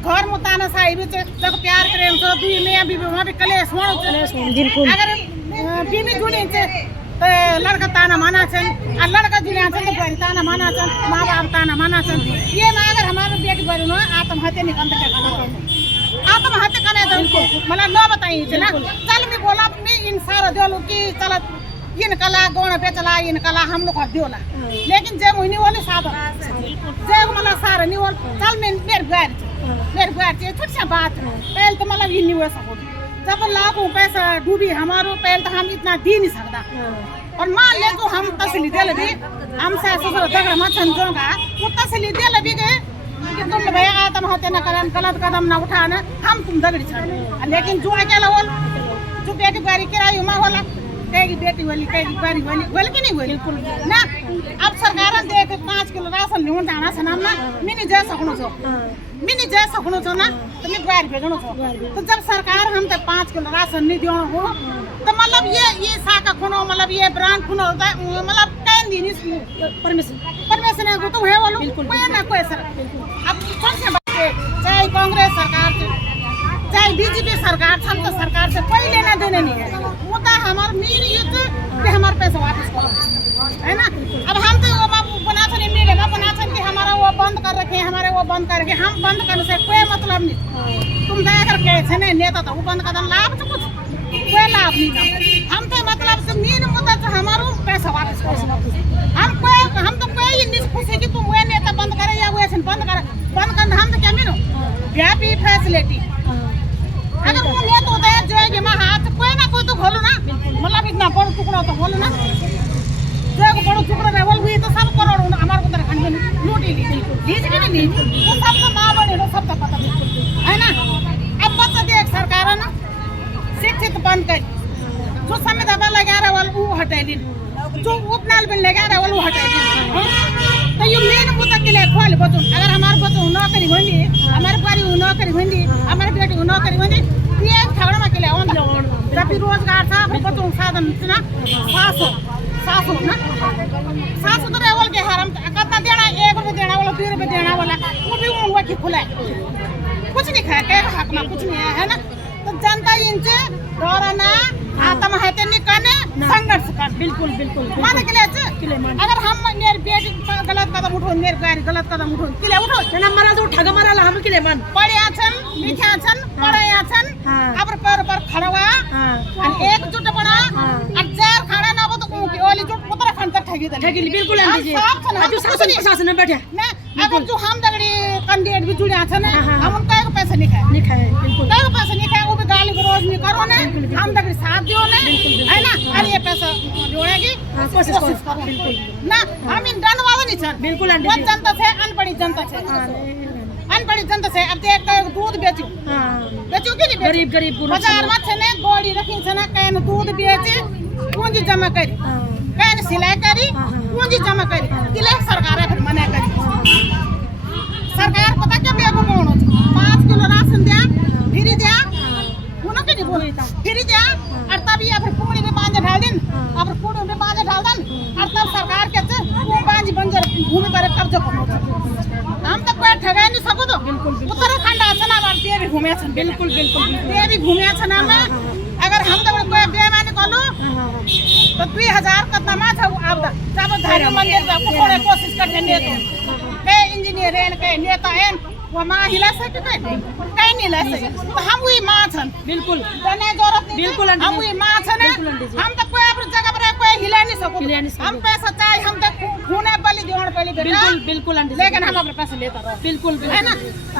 घर मुताना साहिब जब प्यार प्रेम से दुई नया बीबी वहाँ पे कलेश होना बिल्कुल अगर बीबी जुड़ी से लड़का ताना माना छन और लड़का जुड़िया छन तो बहन ताना माना छन माँ बाप ताना माना छन ये में अगर हमारे बेटी बहन हो आत्महत्या निकल आत्महत्या करे तो मतलब न बताइए ना चल मैं बोला मैं इन सारा दियो की चल इनकला गौण बेचला इनकला हम लोग दियोला लेकिन जे मुहिनी वाले सादा जे मला सारा नहीं बोल चल मैं मेरे घर से छोटी सी बात पहले तो मतलब ये नहीं हो सको जब लाखों पैसा डूबी हमारो पहले तो हम इतना दे नहीं सकता और मान ले तो हम तसली दे लगी हमसे ससुर झगड़ा मत समझोगा वो तसली दे लगी गए कि तुम भैया आत्महत्या न करन गलत कदम न उठाना हम तुम दगड़ी छड़ लेकिन जो अकेला बोल जो बेटी बारी किराई हुआ होला कहेगी बेटी वाली कहेगी बारी वाली बोल के नहीं बोली ना अब सरकार देख 5 किलो राशन लिउन जाना छ ना मिनी जा सक्नु छ ना तो मैं बाहर भेजनो छ तो जब सरकार हम तो 5 किलो राशन नहीं दियो हो तो मतलब ये साका खुनो मतलब ये ब्रांड खुनो मतलब कैन दिनी परमिशन है तो है वालो कोई ना कोई सर अब सबसे चाहे कांग्रेस सरकार चाहे बीजेपी सरकार हम तो सरकार से कोई लेना देना नहीं है मुद्दा हमारा मेन ये कि हमारे पैसे वापस करो है ना अब हम तो वो बना था नहीं मिलेगा बना था कि हमारा वो बंद कर रखे हमारे वो बंद करके हम बंद करने से कोई मतलब नहीं तुम दया करके छने नेता तो वो बंद कर लाभ तो कुछ कोई लाभ नहीं था हम तो मतलब से मेन मुद्दा तो हमारा पैसा वापस करो हम तो कोई नहीं खुशी कि तुम वो नेता बंद करे या वो ऐसे बंद कर हम तो क्या मिलो व्यापी फैसिलिटी अगर वो ले तो दया जो है कि मैं हाथ कोई ना कोई तो खोलो ना मतलब इतना बड़ा टुकड़ा तो खोलो ना जो को बड़ा टुकड़ा है वो भी तो सब करोड़ हमारे को खंड में लूटी ली नहीं वो सब तो मां बने लो सब तो पता है ना अब बच्चा देख सरकार है ना शिक्षित बन गई जो समय दबा लगा रहा वो हटाई जो उपनाल में लगा रहा वो हटाई तो ये मेन मुद्दा के लिए खोल बच्चों अगर हमारे बच्चों नौकरी होंगी हमारे बारी नौकरी होंगी हमारे बेटी नौकरी होंगी ये झगड़ा में के लिए जब भी रोजगार था बच्चों साधन ना सासू ना सासू तो रेवल के हरम कितना देना 1 रुपये देना वाला 2 रुपये देना वाला वो भी उंगली की खुला कुछ नहीं खाया क्या हक में कुछ नहीं है ना तो जनता इनसे डरना आत्महत्या नहीं करने संघर्ष कर बिल्कुल माने के लिए अगर हम मेरे बेटी गलत कदम उठो मेरे गाड़ी गलत कदम उठो के लिए उठो ना मरा तो ठग मराला हम के लिए मन पढ़े आछन लिखे आछन पढ़े आछन अब पर खड़वा और एकजुट बना और जार खाना ना हो तो ओली जो उत्तराखंड तक ठगी बिल्कुल आंटी जी आज शासन प्रशासन में बैठे ना अगर जो हम दगड़ी कैंडिडेट भी जुड़े आछन हम उनका एक पैसा नहीं खाए बिल्कुल का पैसा नहीं खाए वो भी गाली गलौज नहीं करो ना हम दगड़ी साथ दियो ना है ना अरे ये पैसा जोड़ेगी कोशिश करो बिल्कुल ना हम इन डन वाला नहीं छन बिल्कुल आंटी जी जनता से अनपढ़ी जनता से अब देख दूध बेचो कि नहीं गरीब बाजार में छने गोड़ी रखी छने कैन दूध बेचे पूंजी जमा करी कैन सिलाई करी पूंजी जमा करी किले सरकार फिर मना करी सरकार पता क्या बेगो मोनो 5 किलो राशन दिया फिरी दिया उनो के नहीं बोली फिरी दिया और तब ये फिर पूरी में बांध ढाल दिन अब पूरी में बांध ढाल दिन और तब सरकार के वो बांध बंजर भूमि पर कब्जा करो हम तो कोई ठगा नहीं सको तो बिल्कुल उत्तराखंड आसन अब ये भी घूमे छन बिल्कुल ये भी घूमे छन हम अगर हम तो कोई बेईमानी कलो तो 2000 का तमा था अब जब धारी मंदिर का थोड़ा कोशिश करने ने तो के इंजीनियर एन के नेता एन वो मां हिला सके कहीं नहीं ला सके तो हम वही मां छन बिल्कुल तने जरूरत बिल्कुल हम वही मां छन हम तो कोई अपनी जगह पर कोई हिला नहीं सको हम पैसा चाहिए हम तो खूने बलि जोड़ पहले बिल्कुल लेकिन हम अपने पैसे लेता रहो बिल्कुल है ना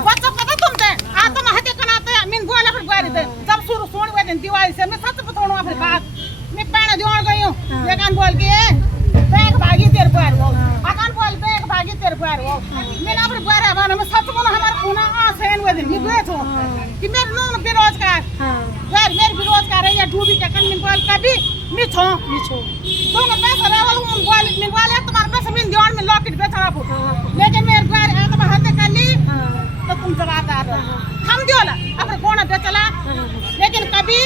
बच्चा पता तुमसे आत्महत्या कराते मिन गोला पर गाड़ी दे जब शुरू सोन हुए दिन दिवाली से मैं सच बताऊं फिर बात मैं पैना जोड़ गई हूं लेकिन बोल के बैंक भागी तेरे पर वो अकान बोल बैंक भागी तेरे पर वो मैंने अपने बारे में मैं सच बोलूं हमारा खूना आसेन हुए दिन मैं गए तो कि मेरे लोग बेरोजगार यार मेरे बेरोजगार है या डूबी के कन मिन बोल कभी मिछो तो मैं पैसा रेवल बोल मिन बोल तुम्हारे पैसे मिन जोड़ में लॉकेट बेचना पड़ लेकिन मेरे घर आत्महत्या कर ली तो तुम जवाबदार हम दियोला अपने कोना बेचला लेकिन कभी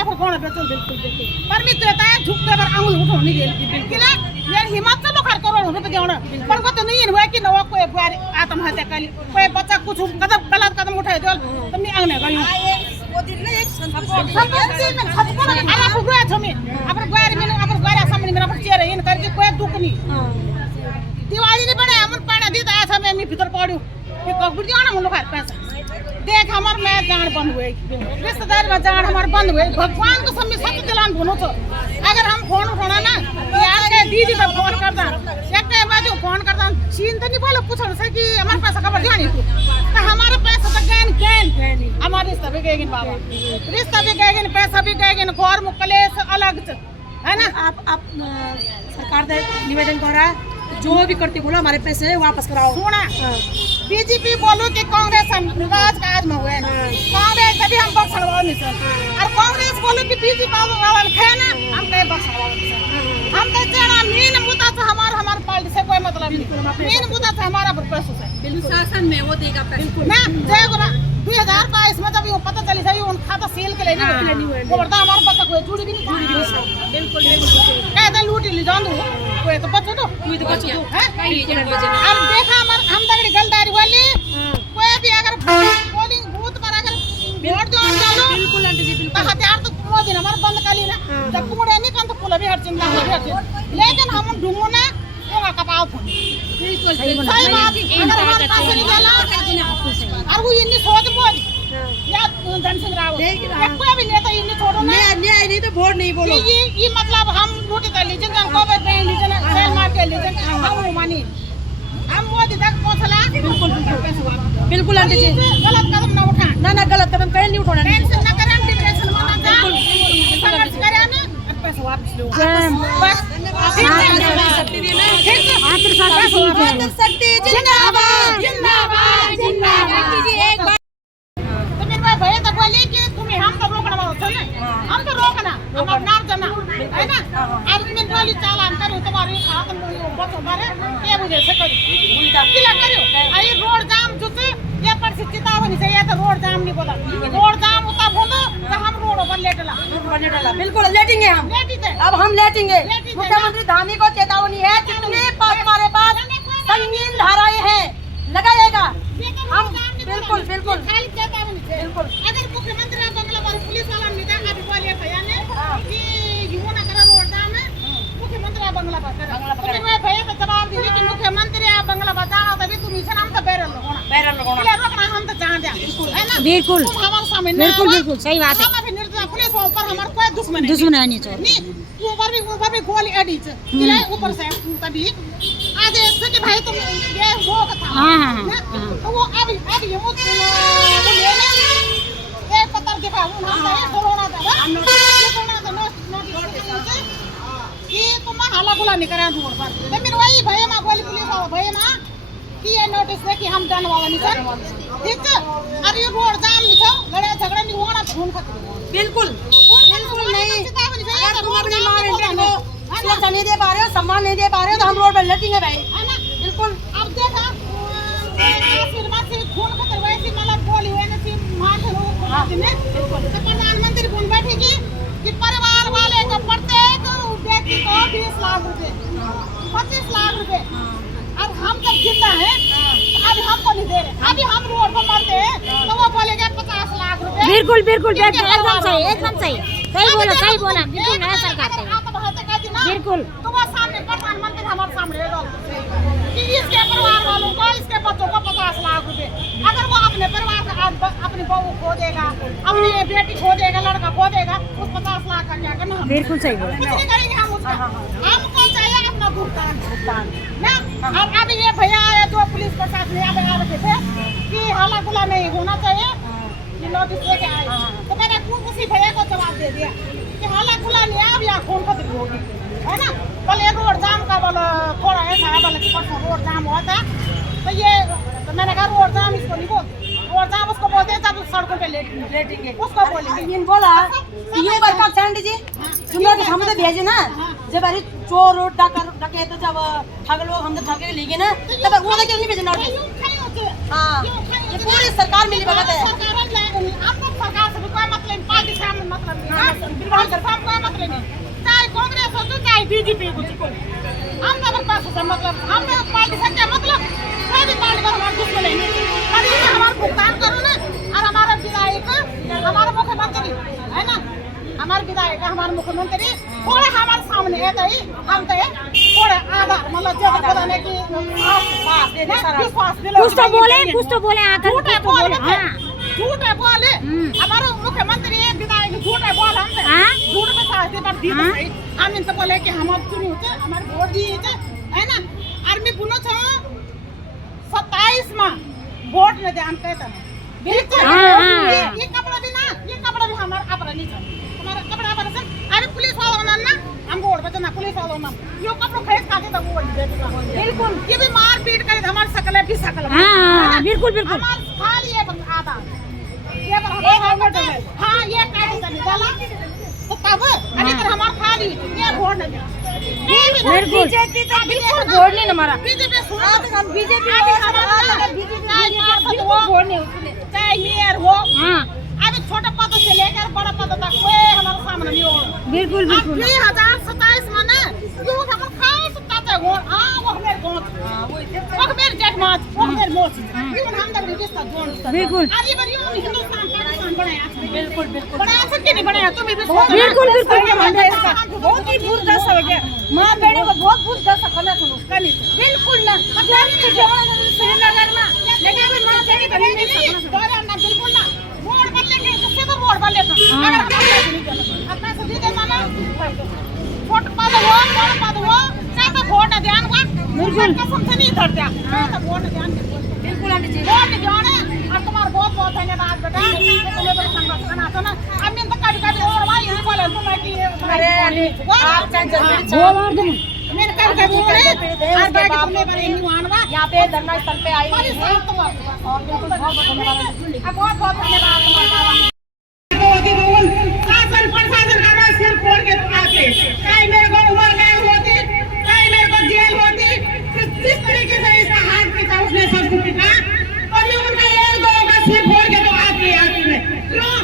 या फिर कौन बेचो बिल्कुल बिल्कुल पर मी तो है झुकते पर अंगुल उठोनी गेल किला यार हिम्मत से लोग करोड़ रुपए देना पर को तो नहीं है कि नवा कोई बार आत्महत्या कर कोई बच्चा कुछ कदम गलत कदम उठाए दो तो मैं अंगने गई वो दिन ना एक संतोष में खतको ना आप गए छमे अपन गाड़ी में अपन गाड़ी सामने मेरा पर चेहरा इन करके कोई दुख नहीं दिवाली नहीं बने हमन पाना दी ता समय मैं भीतर पड़ू कि कबूर दियो ना हम लोग पैसा देख हमार मैं जान बंद हुए रिश्तेदार में जान हमार बंद हुए भगवान को सब में सच दिलान बोलो तो अगर हम फोन उठाना ना यार के दीदी को फोन करता एक के बाजू फोन करता चीन तो नहीं बोलो पूछो से कि हमारे पैसा खबर जानी तो हमारा पैसा तो गैन हमारे रिश्ता भी गएगिन बाबा रिश्ता भी गएगिन पैसा भी गएगिन घर मुकलेस अलग है ना आप सरकार से निवेदन करा जो भी करती बोलो हमारे पैसे वापस कराओ सुना बीजेपी बोलो कि कांग्रेस राज में हुए कांग्रेस तभी हम बक्स हड़वाओ नहीं सर और कांग्रेस बोलो कि बीजेपी वाला खे ना हम कहीं बक्स हड़वाओ नहीं सर हम तो चेहरा मेन मुद्दा से हमारे पार्टी से कोई मतलब नहीं मेन मुद्दा से हमारा पैसों से शासन में वो देगा पैसे ना देखो ना 2022 में जब ये पता चली सही उन खाता सील के लेने हुए वो बता हमारे बच्चा कोई जुड़ी भी नहीं बिल्कुल बिल्कुल कहते लूटी ली जान दो कोई तो बच्चो तो अब देखा हम दगड़ी गलदारी वाली कोई भी अगर पोलिंग बूथ पर अगर वोट दो डालो बिल्कुल आंटी जी तो हथियार तो मोदी ने हमारे बंद कर ली ना जब पूरे नहीं kan तो पुल भी हर चिंता भी हर चिंता लेकिन हम ढूंढो ना वो कपाव बिल्कुल सही बात अगर हमारे पास नहीं चला और वो इन्नी सोच मोदी या धनसिंह रावत कोई भी नेता इन्नी छोड़ो ना न्याय नहीं तो वोट नहीं बोलो ये मतलब हम लूटी कर लीजिए जन को पे लीजिए सेल मार के लीजिए हम मानी हम मोदी तक पहुंचला बिल्कुल आंटी जी गलत कदम ना उठा ना गलत कदम कहीं नहीं उठाना टेंशन ना करें डिप्रेशन में ना जा संघर्ष करें ना पैसा वापस लो बस शक्ति जिंदाबाद जिंदाबाद जिंदाबाद तो मेरे भाई भैया तो बोले कि तुम्हें हम तो रोकना वाला हम तो रोकना हमारा नाम जना है ना आज मैं बोली चालान करूं तुम्हारे हाथ में बच्चों मारे ये मुझे से करो किला करो आई रोड जाम जो से ये परिस्थिति चेतावनी से ये तो रोड जाम नहीं बोला रोड जाम उता बोलो तो हम रोड पर लेटला बिल्कुल लेटेंगे हम अब हम लेटेंगे मुख्यमंत्री धामी को चेतावनी है जितने हमारे पास संगीन धाराएं हैं लगाएगा हम बिल्कुल बिल्कुल बिल्कुल अगर मुख्यमंत्री बंगला पर पुलिस वाला नेता अभी बोले भैया ने कि युवा ना करा रोड जाम है मुख्यमंत्री बंगला पर करा मैं भैया को जवाब दी कि मुख्यमंत्री बंगला पर जाना तभी तुम इसे नाम तो बैरल लगाना रोकना हम तो जान जा है ना बिल्कुल हमारे सामने बिल्कुल सही बात है हम निर्दय पुलिस ऊपर हमारा कोई दुश्मन है नहीं ऊपर भी गोली अड़ी किला ऊपर से तभी आदेश से कि भाई तुम ये वो कथा तो वो अब ये मुझ वो लेने एक पत्थर दिखा हम ये कोरोना था ये कोरोना था कि तुम हल्ला गुला नहीं करा दूर पर तो मेरे वही भैया मां बोली पुलिस वाला भैया मां कि ये नोटिस है कि हम जाने वाला नहीं सर ठीक है अरे ये रोड जाम नहीं था लड़ाई झगड़ा नहीं होना खून खत्म बिल्कुल नहीं अगर तुम अपनी मां बेटे को सुरक्षा नहीं दे पा रहे हो सम्मान नहीं दे पा रहे हो तो हम रोड पर लेटेंगे भाई है ना बिल्कुल अब देखा आशीर्वाद से खून खत्म वैसी मतलब बोली हुई ना सी मां से ने तो प्रधानमंत्री कौन बैठेगी कि परिवार वाले को प्रत्येक व्यक्ति को 20 लाख रुपए 25 लाख रुपए अब हम जब जिंदा है अभी हमको नहीं दे रहे अभी हम रोड पर मरते हैं तो वो बोलेगा 50 लाख रुपए बिल्कुल एकदम सही बोला बिल्कुल नया सरकार बिल्कुल तो वो सामने प्रधानमंत्री हमारे सामने कि इसके परिवार वालों को इसके बच्चों को 50 लाख रुपए अगर वो अपने परिवार का अपनी बहू खो देगा अपनी बेटी खो देगा लड़का खो देगा उस 50 लाख का क्या करना बिल्कुल सही बोला कुछ नहीं करेंगे हम उसका हमको चाहिए अपना भुगतान ना और अब ये भैया आए जो पुलिस प्रशासन यहाँ आ रखे थे कि हल्ला गुला नहीं होना चाहिए ये नोटिस लेके आए तो मैंने उसी भैया को जवाब दे दिया कि हल्ला गुला नहीं अब यहाँ खून खतरी होगी है ना कल एक रोड जाम का बोलो थोड़ा ऐसा है बोले कि परसों रोड जाम हुआ था तो ये तो मैंने कहा रोड जाम इसको नहीं बोलते रोड जाम उसको बोलते हैं जब सड़कों पे लेटेंगे उसको बोलेंगे बोला ये बात का सैंडी जी तुम लोग हम तो भेजे ना जब अरे चोर डके तो जब ठग लोग हम तो ठगे लेके ना तब वो तो क्यों नहीं भेजना हां ये पूरी सरकार मिली भगत है सरकार कोई मतलब नहीं, पार्टी से हमें मतलब नहीं, हम सब कोई मतलब नहीं, चाहे कांग्रेस हो तो चाहे बीजेपी हो, हम अगर पास से मतलब हम पार्टी से क्या मतलब, कोई भी पार्टी का हमारा दुश्मन नहीं, अभी हमारा भुगतान करो ना, और हमारा विधायक हमारा मुख्यमंत्री है ना, हमारे विधायक हमारे मुख्यमंत्री थोड़ा हमारे सामने है तो ही हम तो थोड़ा आधा मतलब जगह बताने की कुछ तो बोले आधा झूठ है बोले हमारे मुख्यमंत्री है विधायक झूठ है बोल हम झूठ में साहसी पर दी हम इनसे बोले कि हम अब चुनी होते हमारे वोट दिए है ना, और मैं बोलो छो 27 में वोट न दे हम कहते हैं बिल्कुल ये कपड़ा भी ना, ये कपड़ा भी हमारा अपना नहीं था, हमारा कपड़ा अपना से अभी पुलिस वाला ना हम वोट बचना पुलिस वाला ना यो कपड़ा खरीद खाते तब वोट दे देगा बिल्कुल, ये भी मार पीट कर हमारे सकल भी सकल बिल्कुल बिल्कुल खाली है बस आधा ये पर हां ये काट कर डाला तो तब अभी तक हमारा खाली ये वोट नहीं बीजेपी तो बिल्कुल वोट नहीं हमारा, बीजेपी सुनो हम बीजेपी वोट नहीं चाहे मेयर हो अभी छोटे पद से लेकर बड़ा पद तक कोई हमारे सामने नहीं हो बिल्कुल बिल्कुल 2027 में ना जो हम खास ताते हो वो हमारे गोत वो हमारे जेठ माच वो हमारे मोच ये हम तक रिश्ता जोड़ बिल्कुल आज ये बरियो हिंदुस्तान पाकिस्तान बनाया बिल्कुल बिल्कुल बनाया सच्ची नहीं बनाया तुम भी बिल्कुल बिल्कुल बहुत ही बुरा दशा हो गया मां बेटे को बहुत बुरा दशा करना करनी बिल्कुल ना श्रीनगर में लेकिन अभी मां बेटे को नहीं सकना ना बिल्कुल ना वोट बदलेंगे तो सीधा वोट बदलेगा अगर अपना से दे माना वोट पद हो वोट पद हो चाहे वोट ध्यान का बिल्कुल कसम से नहीं धरता तो वोट ध्यान बिल्कुल आंटी जी वोट ध्यान है और तुम्हारा बहुत बहुत धन्यवाद बेटा तुम्हें बड़ा संघर्ष करना था ना अब मैं तो कभी और भाई ये बोले तुम कि अरे आप चंचल वो मार दे मैंने कभी बोले आज बाकी तुमने बड़े निवानवा यहाँ पे धरना स्थल पे आई बड़ी है शांत तुम्हारा और बिल्कुल बहुत बहुत धन्यवाद। अब बहुत बहुत धन्यवाद तुम्हारा शासन प्रशासन का राज सिर फोड़ के तुम आते कहीं मेरे को उम्र कैद होती कहीं मेरे को जेल होती किस तरीके से इसका हाथ पीछा उसने सब कुछ पीछा और ये उनका एक दो का सिर फोड़ के तो आती है आती में क्यों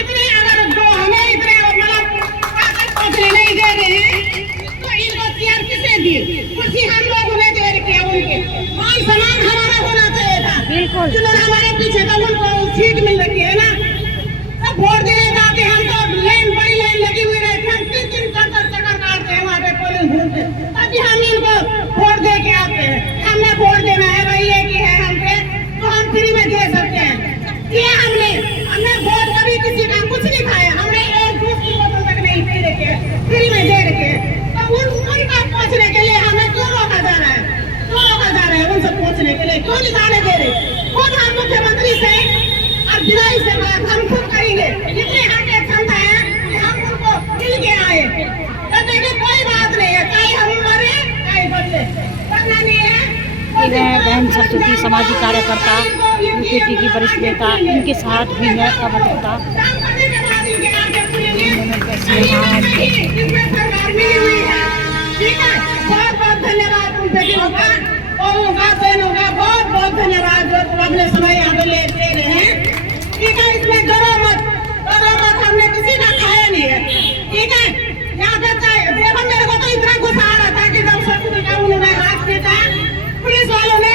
इतने अगर जो हमें इतने मतलब ताकत पहुंचने नहीं दे रहे हैं तो इनको चेयर किसे दी कुर्सी हम लोग उन्हें दे रखे हैं उनके मान सम्मान हमारा होना चाहिए था बिल्कुल जिन्होंने हमारे पीछे तो उनको सीट मिल रही है ना अब वोट देने जाते हम तो लाइन बड़ी लाइन लगी हुई रहती है, हम 3 चक्कर काटते हैं वहाँ पे पोलिंग बूथ पे तभी हम इनको वोट दे के आते हैं हमने वोट देना है भाई ये की है हम पे तो हम फ्री में दे सकते हैं ये हमने वोट कभी किसी का कुछ नहीं खाया हमने एक जूस की बोतल तक नहीं पी रखे फ्री में दे रखे तो उनका पहुँचने के लिए हमें क्यों रोका जा रहा है उनसे पहुँचने के लिए क्यों नहीं जाने दे रहे खुद हम मुख्यमंत्री से और विधायक से बात हम खुद करेंगे इतने हमारे क्षमता है कि हम उनको मिल के आए करने की कोई बात नहीं है चाहे हम मरे चाहे बचे करना नहीं है बहन सरस्वती सामाजिक कार्यकर्ता यूकेटी की वरिष्ठ नेता इनके साथ भी मैं अवगता बहुत बहुत धन्यवाद तुम बेटियों का बहनों का बहुत बहुत धन्यवाद जो तुम अपने समय यहाँ पे लेते रहे हैं ठीक है इसमें डरो मत हमने किसी का खाया नहीं है ठीक है यहाँ पे देखो मेरे को तो इतना गुस्सा आ रहा था कि जब सब उन्होंने हाथ खींचा पुलिस वालों ने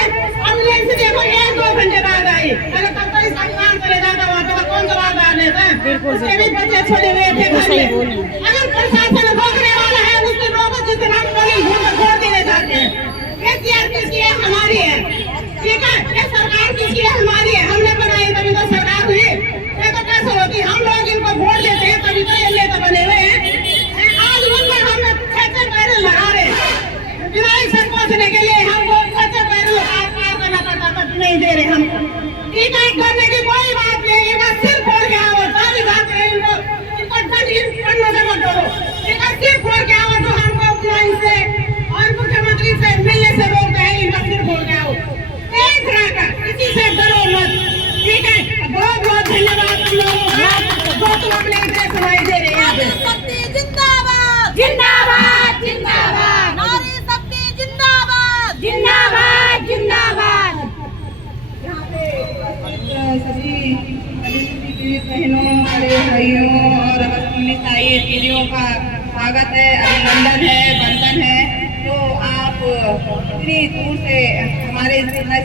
एम्बुलेंस देखो 1-2 घंटे बाद आई अरे तब तो इसका काम करे जाता वहाँ पे कौन जवाब आ रहे थे उसके भी बच्चे छोड़े हुए थे अगर प्रशासन रोकने वाला है उसकी रोको जिससे हम पोलिंग छोड़ देने जाते हैं ये चेयर किसकी है हमारी है ठीक है ये सरकार किसकी है हमारी है हमने बनाई तभी तो सरकार हुई ये तो कैसे होती हम लोग इनको वोट देते हैं तभी तो ये नेता बने हुए हैं आज उन पर हमने छह पैदल लगा रहे विधायक से पहुंचने के लिए हमको छह पैदल पार करना पड़ता था नहीं दे रहे हमको ठीक है करने की कोई बात नहीं इनका सिर फोड़ गया वो सारी बात है इनको दंड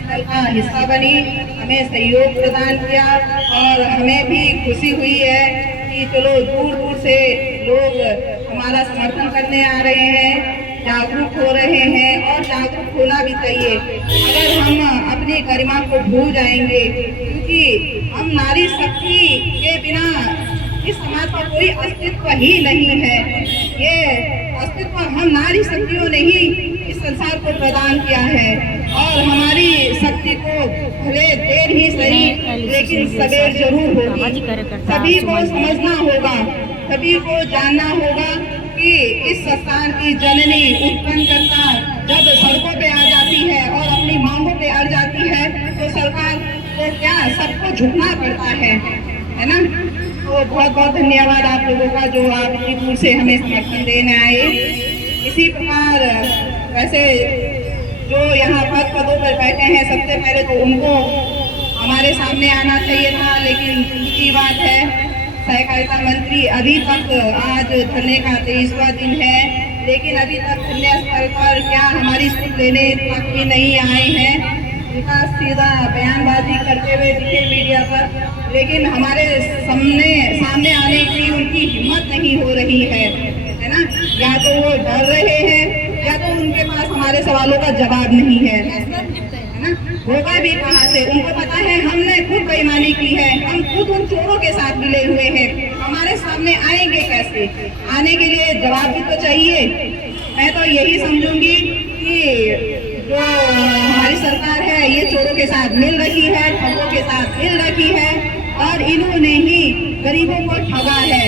स्थल का हिस्सा बनी, हमें सहयोग प्रदान किया और हमें भी खुशी हुई है कि चलो दूर दूर से लोग हमारा समर्थन करने आ रहे हैं, जागरूक हो रहे हैं और जागरूक होना भी चाहिए। अगर हम अपनी गरिमा को भूल जाएंगे, क्योंकि हम नारी शक्ति के बिना इस समाज का कोई अस्तित्व ही नहीं है। ये अस्तित्व हम नारी शक्तियों ने ही इस संसार को प्रदान किया है और हमारी शक्ति को भले देर ही सही लेकिन सवेर जरूर होगी। सभी को समझना होगा, सभी को जानना होगा कि इस संस्थान की जननी उत्पन्नकर्ता जब सड़कों पे आ जाती है और अपनी मांगों पे अड़ जाती है तो सरकार को क्या सबको झुकना पड़ता है ना। तो बहुत बहुत धन्यवाद आप लोगों का जो आप इतनी दूर से हमें समर्थन देने आए। इसी प्रकार वैसे जो यहाँ पदों पर बैठे हैं सबसे पहले तो उनको हमारे सामने आना चाहिए था, लेकिन दूसरी बात है सहकारिता मंत्री अभी तक आज धरने का 23वां दिन है, लेकिन अभी तक धरने स्थल पर क्या हमारी सुध लेने तक भी नहीं आए हैं। उनका सीधा बयानबाजी करते हुए दिखे मीडिया पर, लेकिन हमारे सामने आने की उनकी हिम्मत नहीं हो रही है ना। या तो वो डर रहे हैं या तो उनके पास हमारे सवालों का जवाब नहीं है ना। होगा भी कहाँ से, उनको पता है हमने खुद बेईमानी की है, हम खुद उन चोरों के साथ मिले हुए हैं, हमारे सामने आएंगे कैसे? आने के लिए जवाब भी तो चाहिए। मैं तो यही समझूंगी कि जो हमारी सरकार है ये चोरों के साथ मिल रही है, ठगों के साथ मिल रही है और इन्होंने ही गरीबों को ठगा है,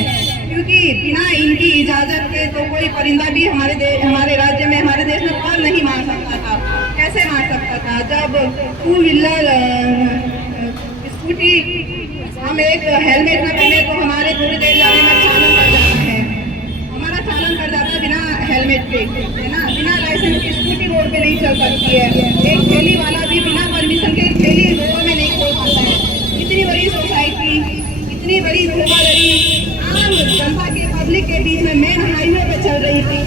क्योंकि बिना इनकी इजाजत के तो कोई परिंदा भी हमारे राज्य में, हमारे देश में पर नहीं मार सकता था। कैसे मार सकता था? जब 2 व्हीलर स्कूटी हम एक हेलमेट न पहने तो हमारे थोड़ी देर जाने में चालन कर जाता है, हमारा चालन कर जाता है बिना हेलमेट के, है ना। बिना लाइसेंस की स्कूटी रोड पे नहीं चल सकती है। एक ठेली वाला भी बिना परमिशन के ठेली रोड में नहीं खोल पाता है। इतनी बड़ी सोसाइटी, इतनी बड़ी धोखाधड़ी आम जनता के, पब्लिक के बीच में मेन हाईवे पे चल रही थी।